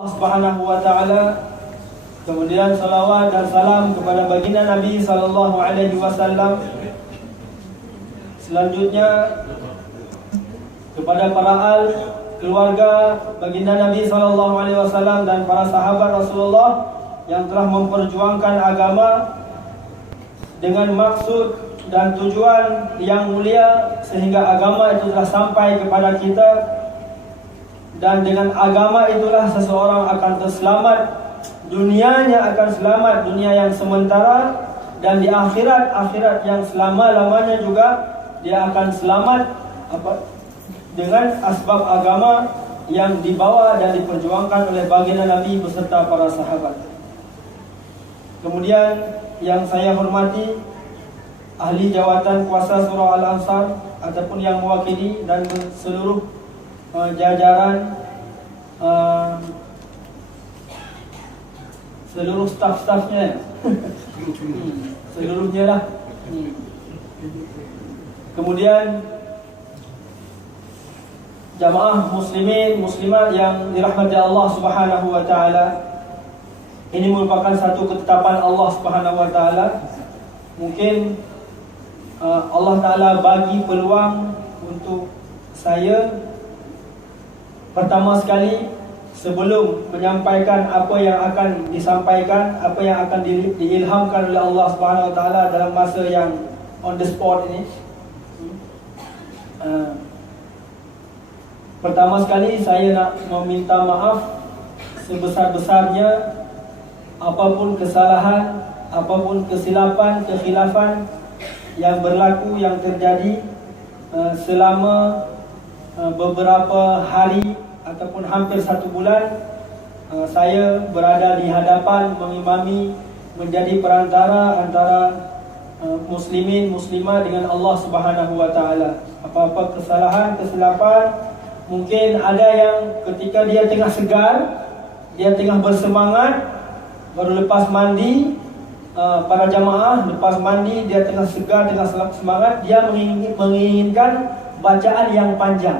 Subhanahu wa ta'ala. Kemudian salawat dan salam kepada baginda Nabi sallallahu alaihi wasallam. Selanjutnya kepada para keluarga baginda Nabi sallallahu alaihi wasallam dan para sahabat Rasulullah yang telah memperjuangkan agama dengan maksud dan tujuan yang mulia sehingga agama itu telah sampai kepada kita. Dan dengan agama itulah seseorang akan terselamat, dunianya akan selamat, dunia yang sementara, dan di akhirat yang selama-lamanya juga dia akan selamat dengan asbab agama yang dibawa dan diperjuangkan oleh baginda Nabi beserta para sahabat. Kemudian yang saya hormati ahli jawatan kuasa surah Al-Ansar ataupun yang mewakili dan seluruh jajaran seluruh staf-stafnya seluruhnya lah. Kemudian jamaah muslimin muslimat yang dirahmati Allah Subhanahu wa taala, ini merupakan satu ketetapan Allah Subhanahu wa taala. Mungkin Allah taala bagi peluang untuk saya pertama sekali, sebelum menyampaikan apa yang akan disampaikan, apa yang akan diilhamkan oleh Allah Subhanahu wa taala dalam masa yang on the spot ini. Pertama sekali saya nak meminta maaf sebesar-besarnya apapun kesalahan, apapun kesilapan, kekhilafan yang berlaku, yang terjadi selama beberapa hari ataupun hampir 1 bulan saya berada di hadapan mengimami, menjadi perantara antara muslimin muslimat dengan Allah Subhanahu wa taala. Apa-apa kesalahan, kesilapan, mungkin ada yang ketika dia tengah segar, dia tengah bersemangat, baru lepas mandi, para jamaah lepas mandi dia tengah segar, tengah semangat, dia menginginkan bacaan yang panjang.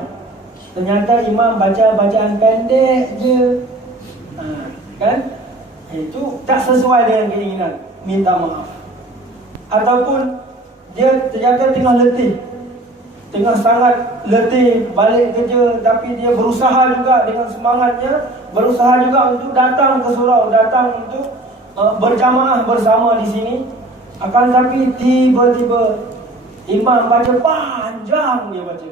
Ternyata imam baca bacaan pendek je, kan? Itu tak sesuai dengan keinginan, minta maaf. Ataupun dia ternyata tengah letih, tengah sangat letih balik kerja, tapi dia berusaha juga dengan semangatnya, berusaha juga untuk datang ke surau, datang untuk berjamaah bersama di sini. Akan tapi tiba-tiba imam baca panjang, dia baca.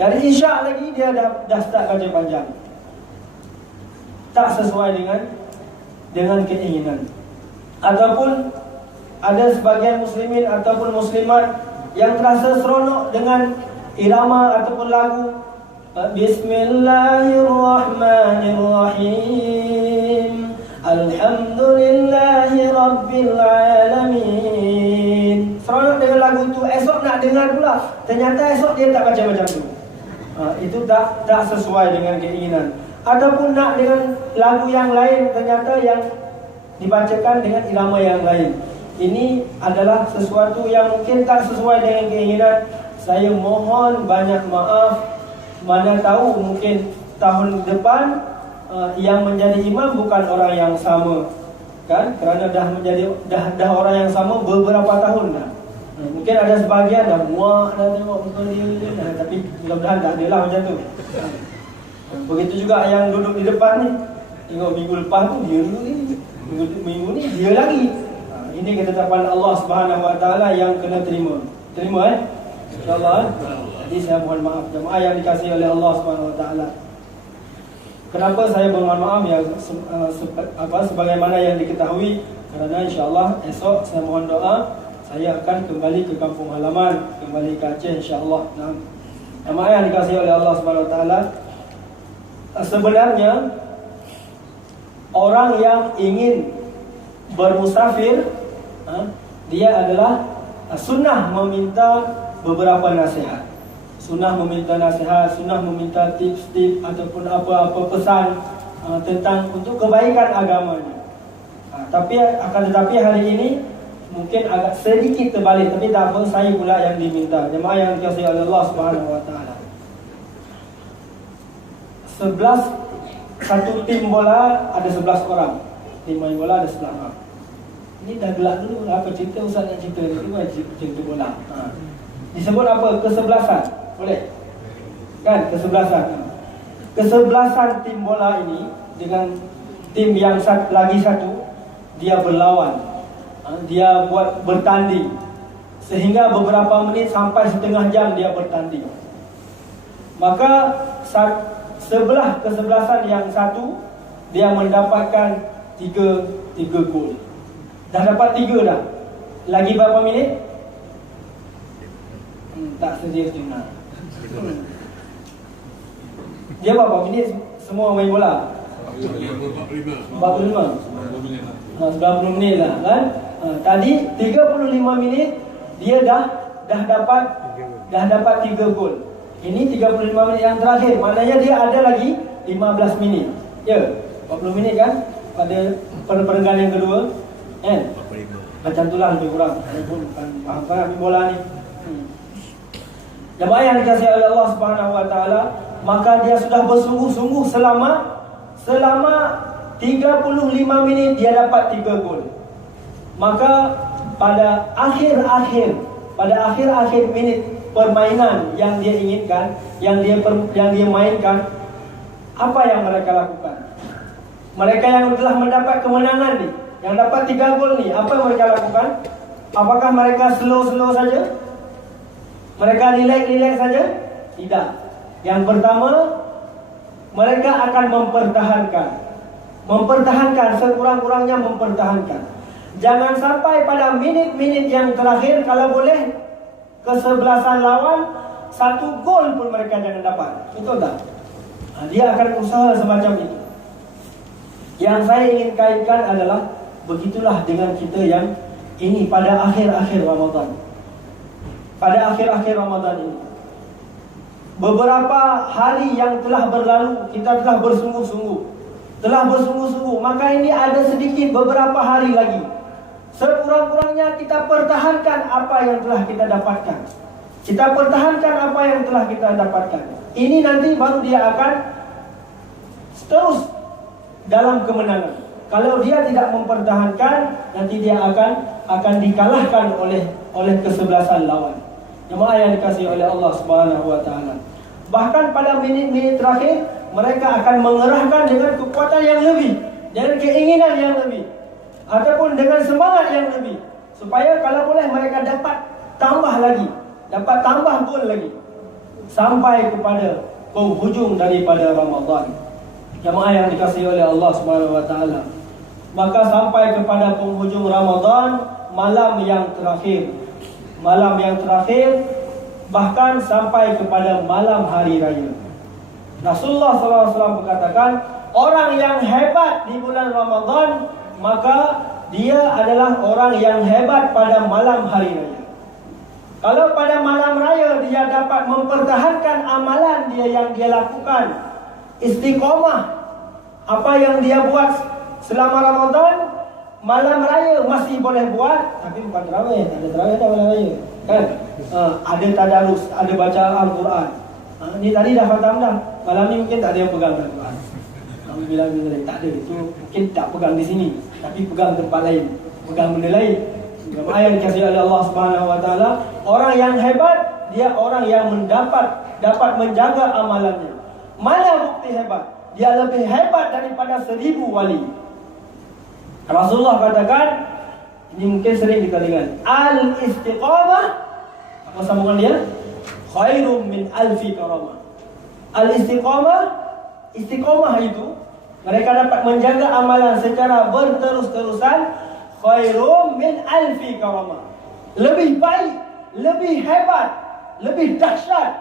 Dari isyak lagi dia dah start baca panjang. Tak sesuai dengan keinginan. Ataupun ada sebagian muslimin ataupun muslimat yang terasa seronok dengan irama ataupun lagu Bismillahirrahmanirrahim, Alhamdulillahi Rabbil Alamin. Seronok dengan lagu tu, esok nak dengar pula, ternyata esok dia tak baca macam tu. Itu tak sesuai dengan keinginan. Ataupun nak dengan lagu yang lain, ternyata yang dibacakan dengan irama yang lain. Ini adalah sesuatu yang mungkin tak sesuai dengan keinginan. Saya mohon banyak maaf. Mana tahu mungkin tahun depan yang menjadi imam bukan orang yang sama, kan? Kerana dah orang yang sama beberapa tahun dah. Mungkin ada sebahagian dah muak dah tengok muka dia, tapi mudah-mudahan tak adalah macam tu. Begitu juga yang duduk di depan ni, tengok minggu lepas tu dia dulu ni, minggu ni dia lagi. Ini ketetapan Allah Subhanahu wa taala yang kena terima. Terima insya-Allah. Jadi saya mohon maaf jemaah yang dikasihi oleh Allah Subhanahu wa taala. Kenapa saya bermohon maaf ya, sebagaimana yang diketahui, kerana insya-Allah esok saya mohon doa saya akan kembali ke kampung halaman, kembali ke Aceh insya-Allah. Jemaah yang dikasihi oleh Allah Subhanahu wa taala, sebenarnya orang yang ingin bermusafir, dia adalah sunnah meminta beberapa nasihat. Sunnah meminta nasihat, sunnah meminta tips-tips ataupun apa-apa pesan tentang untuk kebaikan agamanya. Tetapi hari ini mungkin agak sedikit terbalik, tapi tak apa, saya pula yang diminta. Jemaah yang dikasihi oleh Allah Subhanahu wa taala. 11 satu tim bola ada 11 orang. Tim main bola ada 11 orang. Ini dah gelak dulu. Apa cerita Ustaz nak cerita ni? Ini cerita bola. Disebut apa? Kesebelasan. Boleh? Kan? Kesebelasan. Kesebelasan tim bola ini dengan tim yang lagi satu, dia berlawan. Dia buat bertanding. Sehingga beberapa menit sampai setengah jam dia bertanding. Maka sebelah kesebelasan yang satu, dia mendapatkan 3 gol. Dah dapat 3 dah. Lagi berapa minit? Tak serius dengar. Dia berapa minit semua main bola? 45. 90 minit lah kan? Tadi 35 minit dia dah dapat 3 gol. Ini 35 minit yang terakhir. Maknanya dia ada lagi 15 minit. Ya, 40 minit kan? Pada perenggan yang kedua. Kan? Macam itulah lebih kurang. Walaupun bukan faham sangat bola ni. Jemaah yang dikasihi oleh Allah Subhanahu Wa Taala, maka dia sudah bersungguh-sungguh selama 35 minit dia dapat 3 gol. Maka pada akhir-akhir minit permainan yang dia inginkan, yang dia mainkan, apa yang mereka lakukan? Mereka yang telah mendapat kemenangan ni, yang dapat 3 gol ni, apa yang mereka lakukan? Apakah mereka slow saja? Mereka relax saja? Tidak. Yang pertama, mereka akan mempertahankan sekurang-kurangnya mempertahankan. Jangan sampai pada minit-minit yang terakhir, kalau boleh kesebelasan lawan 1 gol pun mereka jangan dapat. Betul tak? Dia akan usaha semacam itu. Yang saya ingin kaitkan adalah begitulah dengan kita yang ini pada akhir-akhir Ramadan. Pada akhir-akhir Ramadan ini, beberapa hari yang telah berlalu, kita telah bersungguh-sungguh, maka ini ada sedikit beberapa hari lagi. Sekurang-kurangnya kita pertahankan apa yang telah kita dapatkan. Kita pertahankan apa yang telah kita dapatkan. Ini nanti baru dia akan terus dalam kemenangan. Kalau dia tidak mempertahankan, nanti dia akan dikalahkan oleh kesebelasan lawan. Jemaah yang dikasihi oleh Allah Subhanahu Wa Taala. Bahkan pada minit-minit terakhir, mereka akan mengerahkan dengan kekuatan yang lebih, dengan keinginan yang lebih, ataupun dengan semangat yang lebih, supaya kalau boleh mereka dapat tambah gol lagi, sampai kepada penghujung daripada Ramadan. Jemaah yang dikasihi oleh Allah Subhanahu Wa Taala, maka sampai kepada penghujung Ramadan, malam yang terakhir, bahkan sampai kepada malam hari raya. Rasulullah SAW berkatakan, orang yang hebat di bulan Ramadan, maka dia adalah orang yang hebat pada malam hari raya. Kalau pada malam raya dia dapat mempertahankan amalan dia yang dia lakukan, istiqomah apa yang dia buat selama Ramadan, malam raya masih boleh buat, tapi bukan tarawih. Tak ada tarawih dah malam raya, kan? Ada tadarus, ada baca Al-Quran. Ni tadi dah khatam dah. Malam ni mungkin tak ada yang pegang Al-Quran. Bila tak ada, itu mungkin tak pegang di sini, tapi pegang tempat lain, pegang benda lain. Jemaah yang dikasihi oleh Allah Subhanahu Wa Taala, orang yang hebat, dia orang yang dapat menjaga amalannya. Mana bukti hebat? Dia lebih hebat daripada 1000 wali. Rasulullah katakan, ini mungkin sering kita dengar, al-istiqamah, apa sambungan dia? Khairum min alfi karamah. Istiqamah itu, mereka dapat menjaga amalan secara berterus-terusan, khairum min alfi karamah. Lebih baik, lebih hebat, lebih dahsyat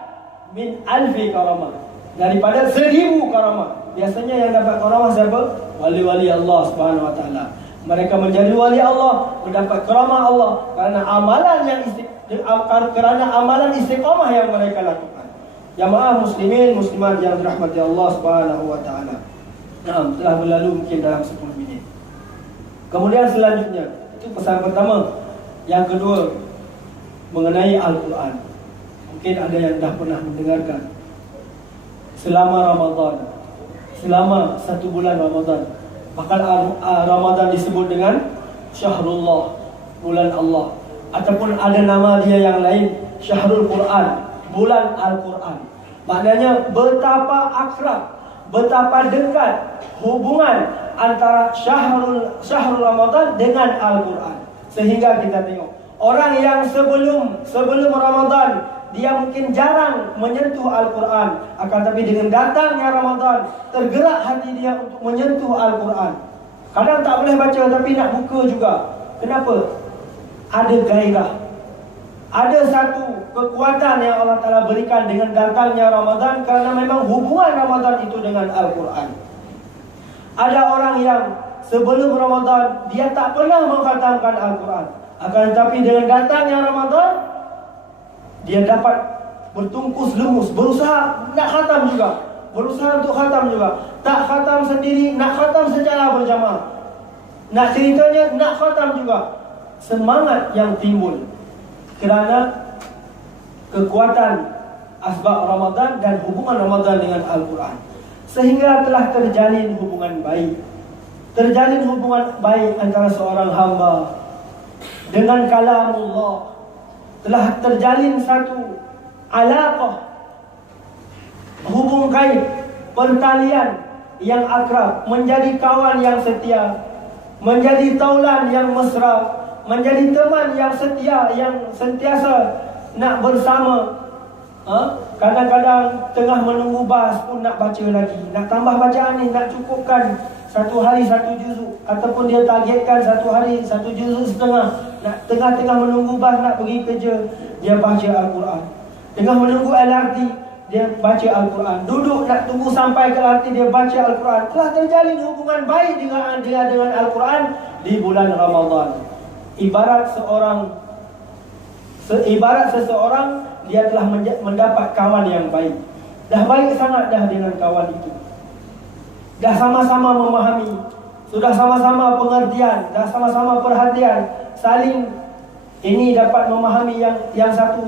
min alfi karamah, daripada 1000 karamah. Biasanya yang dapat karamah siapa? Wali-wali Allah Subhanahu Wa Taala. Mereka menjadi wali Allah, mendapat karamah Allah kerana amalan istiqamah yang mereka lakukan. Jamaah muslimin muslimat yang dirahmati Allah Subhanahu Wa Taala. Telah berlalu mungkin dalam 10 minit. Kemudian selanjutnya, itu pesan pertama. Yang kedua, mengenai Al-Quran. Mungkin ada yang dah pernah mendengarkan. Selama Ramadan, selama 1 bulan Ramadan. Maka Ramadan disebut dengan Syahrullah, bulan Allah. Ataupun ada nama dia yang lain, Syahrul Quran, bulan Al-Quran. Maknanya betapa akrab, betapa dekat hubungan antara Syahrul Ramadan dengan Al-Quran. Sehingga kita tengok orang yang sebelum Ramadan dia mungkin jarang menyentuh Al-Quran, akan tapi dengan datangnya Ramadan tergerak hati dia untuk menyentuh Al-Quran. Kadang tak boleh baca tapi nak buka juga. Kenapa? Ada gairah, ada satu kekuatan yang Allah Ta'ala berikan dengan datangnya Ramadan, kerana memang hubungan Ramadan itu dengan Al-Quran. Ada orang yang sebelum Ramadan dia tak pernah mengkhatamkan Al-Quran, akan tetapi dengan datangnya Ramadan dia dapat bertungkus lumus, berusaha nak khatam juga, berusaha untuk khatam juga. Tak khatam sendiri, nak khatam secara berjamaah. Nak ceritanya nak khatam juga. Semangat yang timbul kerana kekuatan asbab Ramadan dan hubungan Ramadan dengan Al-Quran, sehingga telah terjalin hubungan baik. Terjalin hubungan baik antara seorang hamba dengan kalamullah. Telah terjalin satu alaqah, hubung kait, pertalian yang akrab, menjadi kawan yang setia, menjadi taulan yang mesra, menjadi teman yang setia, yang sentiasa nak bersama. Kadang-kadang tengah menunggu bas pun nak baca lagi, nak tambah bacaan ni, nak cukupkan 1 hari 1 juzuk, ataupun dia targetkan 1 hari 1 juzuk setengah. Nak tengah-tengah menunggu bas nak pergi kerja, dia baca Al-Quran. Tengah menunggu LRT, dia baca Al-Quran. Duduk nak tunggu sampai ke LRT, dia baca Al-Quran. Telah terjalin hubungan baik dengan Al-Quran di bulan Ramadan. Ibarat seseorang dia telah mendapat kawan yang baik. Dah baik sangat dah dengan kawan itu. Dah sama-sama memahami, sudah sama-sama pengertian, dah sama-sama perhatian, saling ini dapat memahami yang satu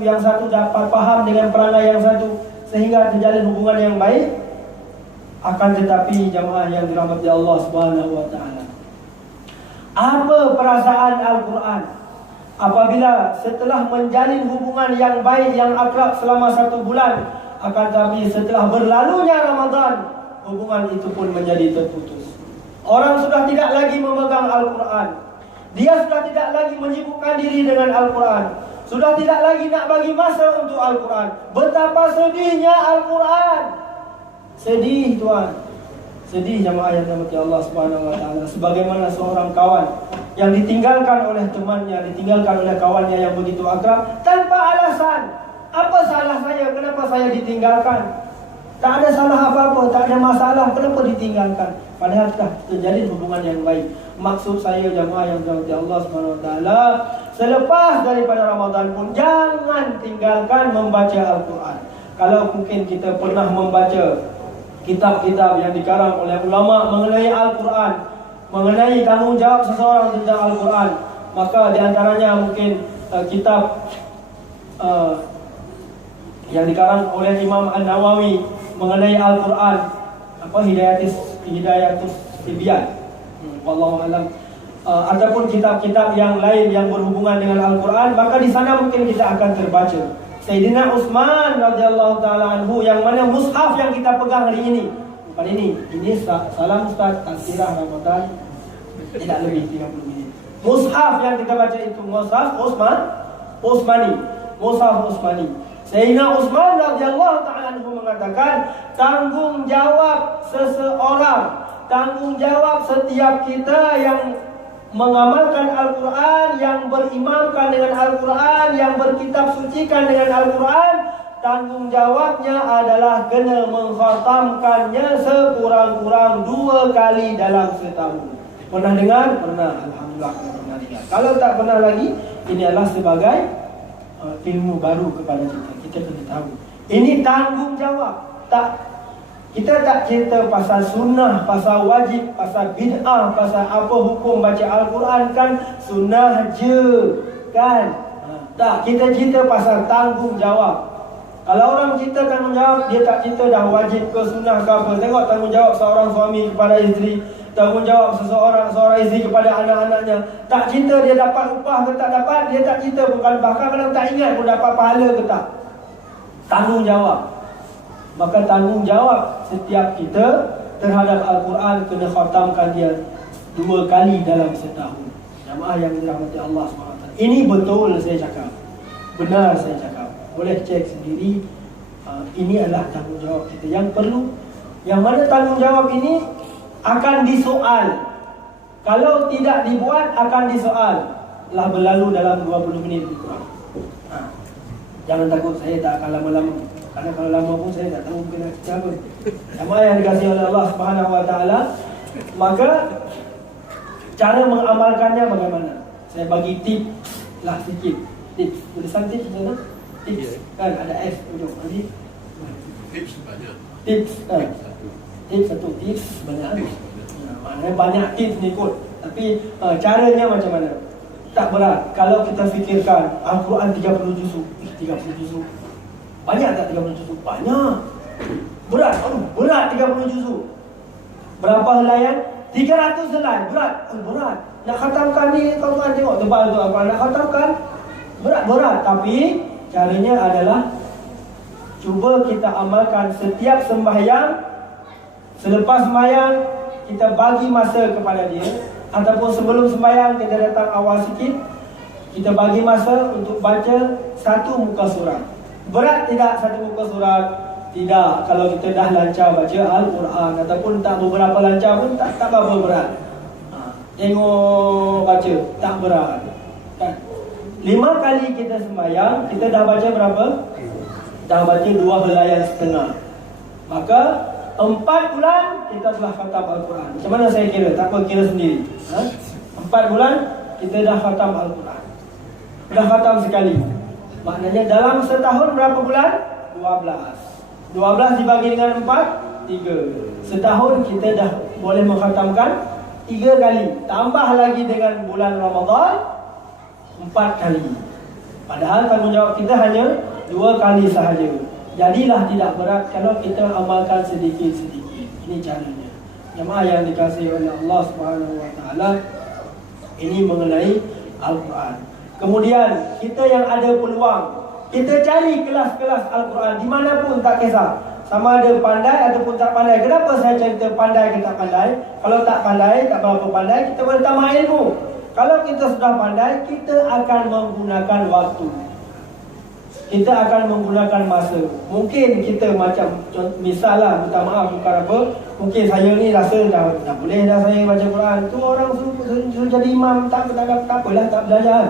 dapat faham dengan perangai yang satu, sehingga terjalin hubungan yang baik. Akan tetapi jamaah yang dirahmati Allah Subhanahu wa taala, apa perasaan Al-Quran apabila setelah menjalin hubungan yang baik, yang akrab selama 1 bulan, akan tetapi setelah berlalunya Ramadan, hubungan itu pun menjadi terputus. Orang sudah tidak lagi memegang Al-Quran, dia sudah tidak lagi menyibukkan diri dengan Al-Quran, sudah tidak lagi nak bagi masa untuk Al-Quran. Betapa sedihnya Al-Quran. Sedih tuan, sedih jemaah yang dirahmati Allah Subhanahu wa taala. Sebagaimana seorang kawan yang ditinggalkan oleh temannya, ditinggalkan oleh kawannya yang begitu akrab tanpa alasan. Apa salah saya? Kenapa saya ditinggalkan? Tak ada salah apa-apa, tak ada masalah, kenapa ditinggalkan? Padahal telah terjalin hubungan yang baik. Maksud saya jemaah yang dirahmati Allah Subhanahu wa taala, selepas daripada Ramadan pun jangan tinggalkan membaca Al-Quran. Kalau mungkin kita pernah membaca kitab-kitab yang dikarang oleh ulama mengenai Al-Quran, mengenai tanggungjawab seseorang tentang Al-Quran, maka di antaranya mungkin kitab yang dikarang oleh Imam An-Nawawi mengenai Al-Quran, Hidayatus Tibyan, wallahu alam, ataupun kitab-kitab yang lain yang berhubungan dengan Al-Quran, maka di sana mungkin kita akan terbaca Sayyidina Utsman radhiyallahu taala anhu, yang mana mushaf yang kita pegang hari ini, bukan ini salam Ustaz Tafsirah Ramadan, tidak lebih 30 minit. Mushaf yang kita baca itu mushaf Utsmani. Sayyidina Utsman radhiyallahu taala anhu mengatakan, tanggungjawab seseorang, tanggungjawab setiap kita yang mengamalkan Al-Quran, yang berimamkan dengan Al-Quran, yang berkitab sucikan dengan Al-Quran, tanggungjawabnya adalah kena mengkhatamkannya sekurang-kurang 2 kali dalam setahun. Pernah dengar? Pernah. Alhamdulillah pernah dengar. Kalau tak pernah lagi, ini adalah sebagai ilmu baru kepada kita. Kita kena tahu ini tanggungjawab. Kita tak cerita pasal sunnah, pasal wajib, pasal bid'ah, pasal apa hukum baca Al-Quran, kan sunnah je, kan? Tak, kita cerita pasal tanggungjawab. Kalau orang cerita tanggungjawab, dia tak cerita dah wajib ke sunnah ke apa. Tengok tanggungjawab seorang suami kepada isteri, tanggungjawab seorang isteri kepada anak-anaknya. Tak cerita dia dapat upah ke tak dapat, dia tak cerita bukan. Bahkan kadang tak ingat pun dapat pahala ke tak. Tanggungjawab. Maka tanggungjawab setiap kita terhadap Al-Quran kena khatamkan dia 2 kali dalam setahun. Jamaah yang dirahmati Allah SWT. Ini betul saya cakap. Benar saya cakap. Boleh cek sendiri. Ini adalah tanggungjawab kita yang perlu. Yang mana tanggungjawab ini akan disoal. Kalau tidak dibuat akan disoal. Telah berlalu dalam 20 minit lebih kurang. Jangan takut, saya tak akan lama-lama. Karena kalau lama pun saya tak tahu kena siapa. Sama yang dikasihi oleh Allah Subhanahu Wa Taala. Maka cara mengamalkannya bagaimana? Saya bagi tips lah sikit. Tips. Tulisan tips macam mana? Tips. Kan ada S ujung. Jadi tips banyak. Tips kan. Tips satu tips banyak. Maknanya banyak tips ni kot. Tapi caranya macam mana? Tak berat. Kalau kita fikirkan Al-Quran 30 juzuk. 30 juzuk. Banyak tak 30 juzuk? Banyak. Berat. Berat 30 juzuk. Berapa helaian? 300 helai. Berat. Berat. Nak khatamkan ni, tuan-tuan tengok tebal tu apa. Nak khatamkan berat. Tapi caranya adalah cuba kita amalkan setiap sembahyang. Selepas sembahyang kita bagi masa kepada dia. Ataupun sebelum sembahyang kita datang awal sikit, kita bagi masa untuk baca satu muka surat. Berat tidak satu muka surat? Tidak. Kalau kita dah lancar baca Al-Quran ataupun tak beberapa lancar pun tak berapa berat. Tengok baca tak berat kan? 5 kali kita sembahyang, kita dah baca berapa? Dah baca 2 helaian setengah. Maka 4 bulan kita telah khatam Al-Quran. Macam mana saya kira? Tak apa, kira sendiri. 4 bulan kita dah khatam Al-Quran. Dah khatam sekali. Maknanya dalam setahun berapa bulan? 12. 12 dibagi dengan 4, 3. Setahun kita dah boleh mengkhatamkan 3 kali. Tambah lagi dengan bulan Ramadan 4 kali. Padahal tanggungjawab kita hanya 2 kali sahaja. Jadilah tidak berat kalau kita amalkan sedikit-sedikit. Ini caranya. Jemaah yang dikasihi oleh Allah Subhanahu Wa Taala, ini mengenai Al-Quran. Kemudian kita yang ada peluang, kita cari kelas-kelas Al-Quran di mana pun, tak kisah sama ada pandai ataupun tak pandai. Kenapa saya cerita pandai ke tak pandai? Kalau tak pandai, tak berapa pandai, kita boleh tambah ilmu. Kalau kita sudah pandai, kita akan menggunakan waktu. Kita akan menggunakan masa. Mungkin kita macam, misal lah, minta maaf bukan apa, mungkin saya ni rasa dah boleh dah saya baca Quran. Tu orang suruh jadi imam, tak apalah, tak belajar.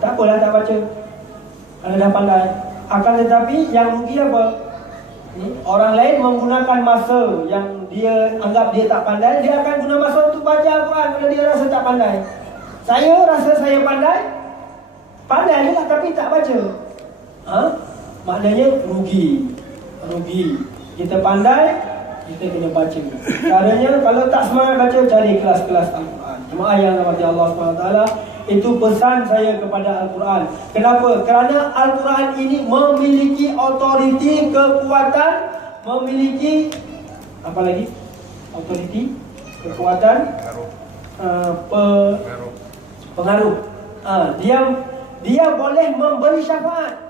Tak apalah tak baca. Kalau dah pandai. Akan tetapi yang rugi apa? Orang lain menggunakan masa yang dia anggap dia tak pandai, dia akan guna masa untuk baca Al-Quran kalau dia rasa tak pandai. Saya rasa saya pandai je lah tapi tak baca. Maknanya rugi. Kita pandai, kita kena baca. Caranya kalau tak semangat baca, cari kelas-kelas Al-Quran. Jemaah yang dirahmati Allah SWT, itu pesan saya kepada Al-Quran. Kenapa? Kerana Al-Quran ini memiliki autoriti, kekuatan, memiliki apa lagi? Autoriti, kekuatan, pengaruh. Dia boleh memberi syafaat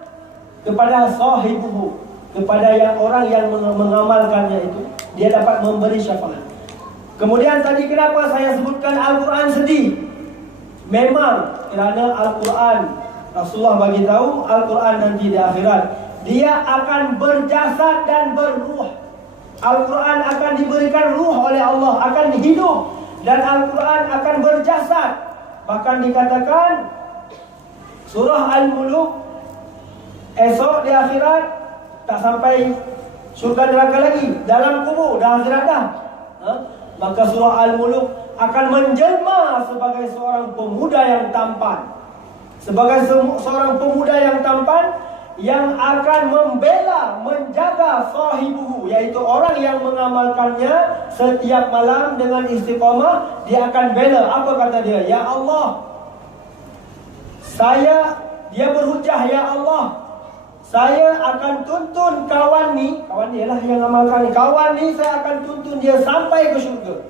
kepada sahibuhu, kepada orang yang mengamalkannya itu, dia dapat memberi syafaat. Kemudian tadi kenapa saya sebutkan Al-Quran sedih? Memang kerana Al-Quran, Rasulullah bagi tahu Al-Quran nanti di akhirat dia akan berjasad dan berruh. Al-Quran akan diberikan ruh oleh Allah, akan hidup, dan Al-Quran akan berjasad. Bahkan dikatakan surah Al-Muluk esok di akhirat tak sampai surga neraka lagi, dalam kubur dah akhirat dah. Maka surah Al-Muluk akan menjelma sebagai seorang pemuda yang tampan. Sebagai seorang pemuda yang tampan yang akan membela, menjaga sahibuhu, iaitu orang yang mengamalkannya setiap malam dengan istiqamah. Dia akan bela. Apa kata dia? Ya Allah, dia berhujah, ya Allah, saya akan tuntun kawan ni ialah yang amalkan ni. Kawan ni saya akan tuntun dia sampai ke syurga.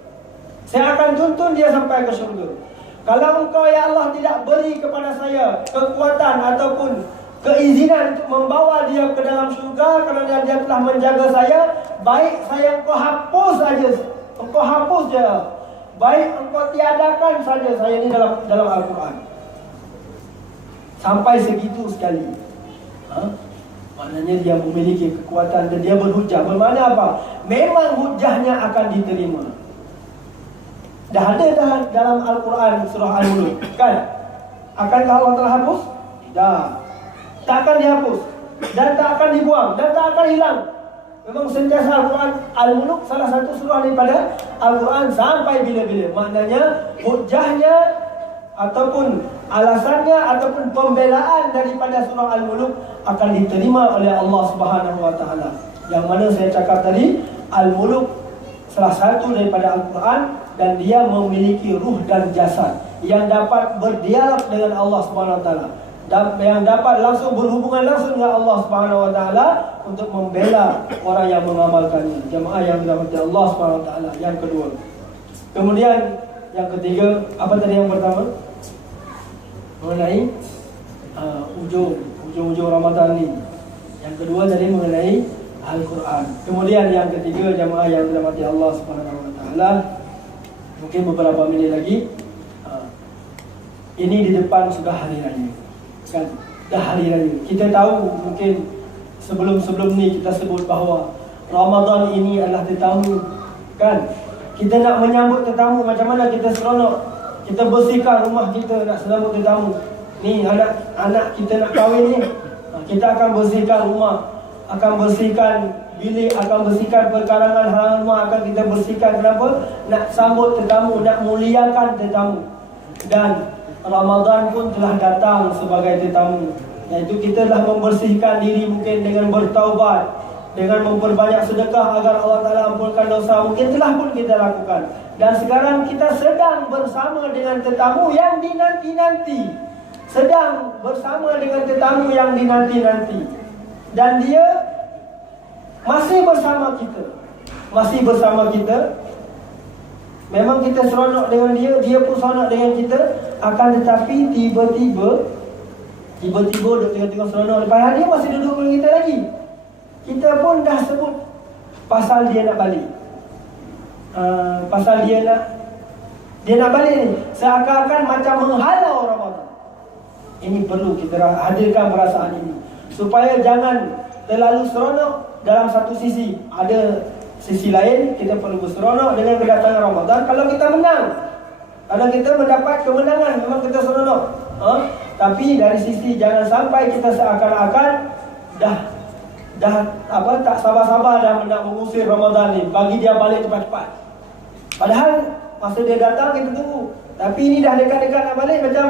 Saya akan tuntun dia sampai ke syurga. Kalau engkau ya Allah tidak beri kepada saya kekuatan ataupun keizinan untuk membawa dia ke dalam syurga kerana dia telah menjaga saya, baik saya engkau hapus saja. Engkau hapus je. Baik engkau tiadakan saja saya ni dalam Al-Quran. Sampai segitu sekali. Maknanya dia memiliki kekuatan dan dia berhujah. Bermakna apa? Memang hujahnya akan diterima. Dah ada dalam Al-Quran surah Al-Mulk, kan? Akankah Allah telah hapus? Tidak. Tak akan dihapus dan tak akan dibuang dan tak akan hilang. Memang sentiasa Al-Quran Al-Mulk salah satu surah daripada Al-Quran sampai bila-bila. Maknanya hujahnya ataupun alasannya ataupun pembelaan daripada surah Al-Mulk akan diterima oleh Allah Subhanahu Wa Taala. Yang mana saya cakap tadi, Al-Mulk salah satu daripada Al-Quran dan dia memiliki ruh dan jasad yang dapat berdialog dengan Allah Subhanahu Wa Taala, yang dapat langsung berhubungan langsung dengan Allah Subhanahu Wa Taala untuk membela orang yang mengamalkannya. Jemaah yang dirahmati Allah Subhanahu Wa Taala. Yang kedua. Kemudian yang ketiga, apa tadi yang pertama? Mengenai ujung Ramadan ni. Yang kedua tadi mengenai Al-Quran. Kemudian yang ketiga, jemaah yang dirahmati Allah Subhanahu Wa Taala, mungkin beberapa minit lagi, ini di depan sudah hari raya, kan? Dah hari raya. Kita tahu mungkin sebelum ni kita sebut bahawa Ramadan ini adalah tetamu, kan? Kita nak menyambut tetamu, macam mana kita seronok, kita bersihkan rumah kita nak sambut tetamu. Ni anak kita nak kahwin ni, kita akan bersihkan rumah, akan bersihkan bilik, akan bersihkan perkarangan halaman rumah, akan kita bersihkan. Kenapa? Nak sambut tetamu, nak muliakan tetamu. Dan Ramadan pun telah datang sebagai tetamu, iaitu kita telah membersihkan diri mungkin dengan bertaubat, dengan memperbanyak sedekah agar Allah Ta'ala ampunkan dosa. Mungkin telah pun kita lakukan. Dan sekarang kita sedang bersama dengan tetamu yang dinanti-nanti. Sedang bersama dengan tetamu yang dinanti-nanti. Dan dia masih bersama kita. Masih bersama kita. Memang kita seronok dengan dia, dia pun seronok dengan kita. Akan tetapi tiba-tiba duduk tengok-tengok seronok, lepas dia masih duduk dengan kita lagi. Kita pun dah sebut pasal dia nak balik. Pasal dia nak balik ni, seakan-akan macam menghalau Ramadan. Ini perlu kita hadirkan perasaan ini, supaya jangan terlalu seronok dalam satu sisi. Ada sisi lain, kita perlu berseronok dengan kedatangan Ramadan. Kalau kita menang, kalau kita mendapat kemenangan, memang kita seronok. Tapi dari sisi jangan sampai kita seakan-akan dah tak sabar-sabar dah nak mengusir Ramadan ni, bagi dia balik cepat-cepat. Padahal masa dia datang kita tunggu, tapi ini dah dekat-dekat nak balik, macam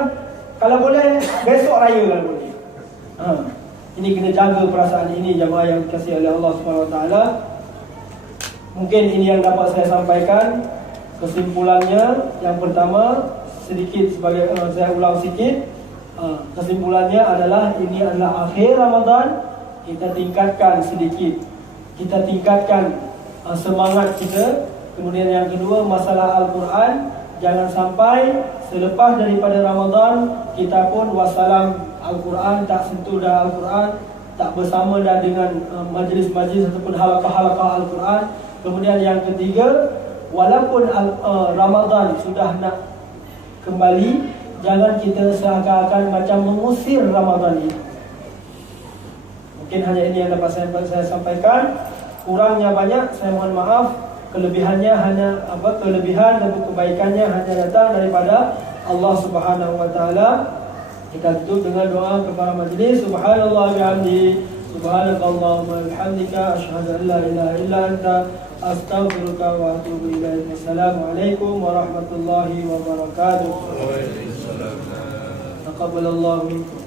kalau boleh besok raya kalau boleh. Ini kena jaga perasaan ini, jemaah yang dikasihi oleh Allah Subhanahu Wa Taala. Mungkin ini yang dapat saya sampaikan. Kesimpulannya, yang pertama, sedikit sebagai saya ulang sikit. Kesimpulannya adalah ini adalah akhir Ramadan. Kita tingkatkan sedikit, kita tingkatkan semangat kita. Kemudian yang kedua, masalah Al-Quran, jangan sampai selepas daripada Ramadan kita pun wassalam Al-Quran, tak sentuh dah Al-Quran, tak bersama dah dengan majlis-majlis ataupun halaqah-halaqah Al-Quran. Kemudian yang ketiga, walaupun Ramadan sudah nak kembali, jangan kita seakan-akan macam mengusir Ramadan ini. Mungkin hanya ini yang dapat saya sampaikan. Kurangnya banyak, saya mohon maaf. Kelebihannya kelebihan dan kebaikannya hanya datang daripada Allah Subhanahu Wa Taala. Kita tutup dengan doa kepada majlis. Subhanallah bihamdi, subhanakallahumma bihamdika, asyhadu an la ilaha illa anta, astaghfiruka wa atubu ilaik. Assalamualaikum warahmatullahi wabarakatuh. Waalaikumsalam. Taqabbalallahu minkum.